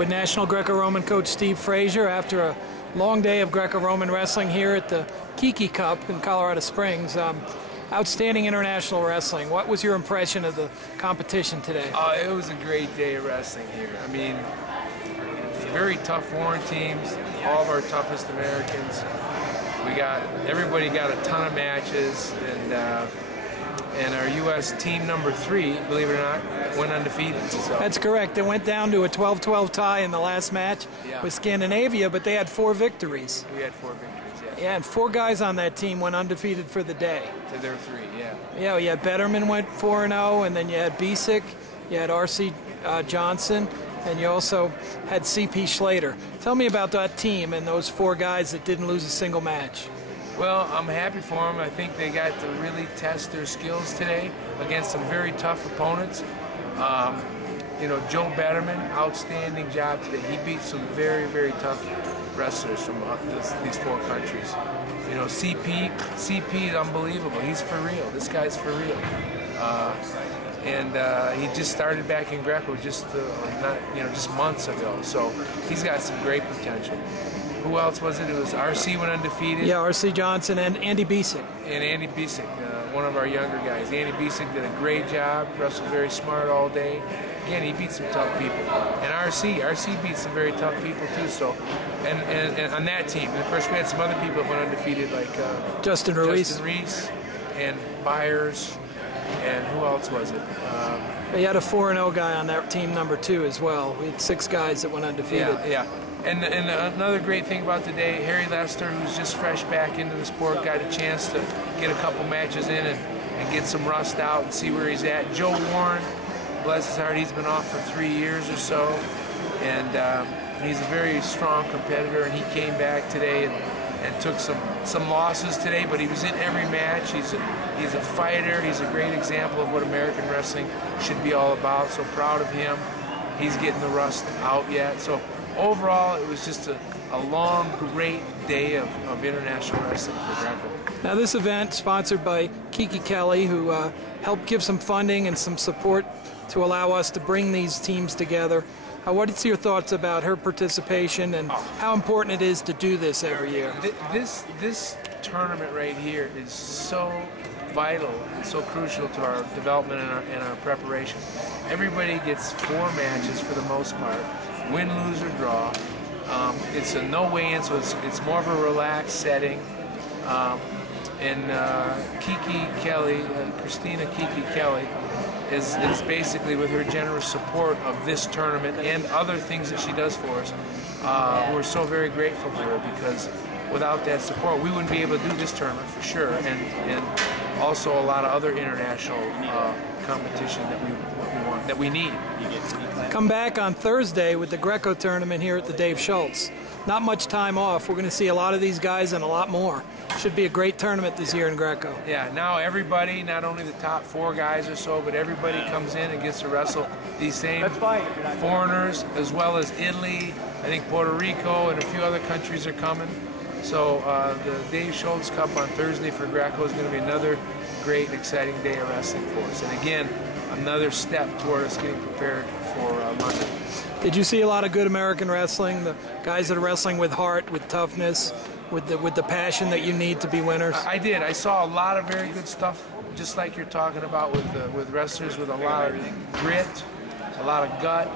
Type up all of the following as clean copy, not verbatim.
with National Greco-Roman coach Steve Fraser after a long day of Greco-Roman wrestling here at the Kiki Cup in Colorado Springs. Outstanding international wrestling. What was your impression of the competition today? It was a great day of wrestling here. I mean, very tough foreign teams, all of our toughest Americans. Everybody got a ton of matches, and our U.S. team number 3, believe it or not, went undefeated. So. That's correct. It went down to a 12-12 tie in the last match with Scandinavia, but they had 4 victories. We had 4 victories, yeah. Yeah, and 4 guys on that team went undefeated for the day. So there were 3, yeah. Yeah, you had Betterman went 4-0, and then you had Bisick, you had R.C. Johnson, and you also had C.P. Schlater. Tell me about that team and those 4 guys that didn't lose a single match. Well, I'm happy for them. I think they got to really test their skills today against some very tough opponents. You know, Joe Betterman, outstanding job today. He beat some very, very tough wrestlers from these 4 countries. You know, CP is unbelievable. He's for real. This guy's for real. He just started back in Greco just months ago. So he's got some great potential. Who else was it? It was R.C. went undefeated. Yeah, R.C. Johnson and Andy Bisick. And Andy Bisick, one of our younger guys. Andy Bisick did a great job, wrestled very smart all day. Again, he beat some tough people. And R.C. beat some very tough people too. So, and on that team, and of course we had some other people that went undefeated like Justin Ruiz and Byers, and who else was it? They had a 4-0 guy on that team number 2 as well. We had 6 guys that went undefeated. Yeah. And another great thing about today, Harry Lester, who's just fresh back into the sport, got a chance to get a couple matches in and get some rust out and see where he's at. Joe Warren, bless his heart, he's been off for 3 years or so, and he's a very strong competitor, and he came back today and took some losses today, but he was in every match. He's a fighter. He's a great example of what American wrestling should be all about. So proud of him. He's getting the rust out yet. So overall, it was just a long, great day of international wrestling for Greco. Now this event, sponsored by Kiki Kelly, who helped give some funding and some support to allow us to bring these teams together. What is your thoughts about her participation and how important it is to do this every year? This tournament right here is so vital and so crucial to our development and our preparation. Everybody gets 4 matches for the most part, win, lose, or draw. It's a no weigh-in, so it's more of a relaxed setting. Kiki Kelly, Christina Kiki Kelly, is basically, with her generous support of this tournament and other things that she does for us, we're so very grateful to her, because without that support we wouldn't be able to do this tournament for sure, and also a lot of other international competition that we need. Come back on Thursday with the Greco tournament here at the Dave Schultz. Not much time off. We're going to see a lot of these guys and a lot more. Should be a great tournament this year in Greco. Yeah, now everybody, not only the top 4 guys or so, but everybody comes in and gets to wrestle these same foreigners, as well as Italy. I think Puerto Rico and a few other countries are coming. So the Dave Schultz Cup on Thursday for Greco is going to be another great, exciting day of wrestling for us. And again, another step toward us getting prepared for London. Did you see a lot of good American wrestling? The guys that are wrestling with heart, with toughness, with the passion that you need to be winners? I did. I saw a lot of very good stuff, just like you're talking about with wrestlers with a lot of grit, a lot of gut,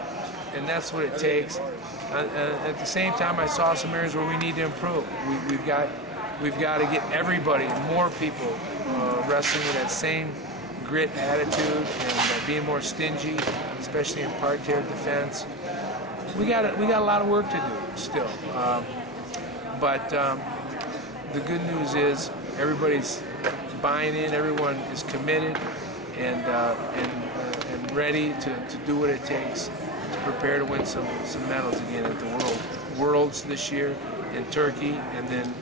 and that's what it takes. At the same time, I saw some areas where we need to improve. We've got to get everybody, more people, wrestling with that same grit attitude and being more stingy, especially in parterre defense. We got a lot of work to do still, but the good news is everybody's buying in. Everyone is committed and ready to do what it takes to prepare to win some medals again at the Worlds this year, in Turkey, and then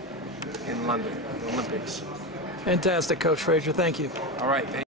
in London, the Olympics. Fantastic, Coach Fraser. Thank you. All right. Thank you.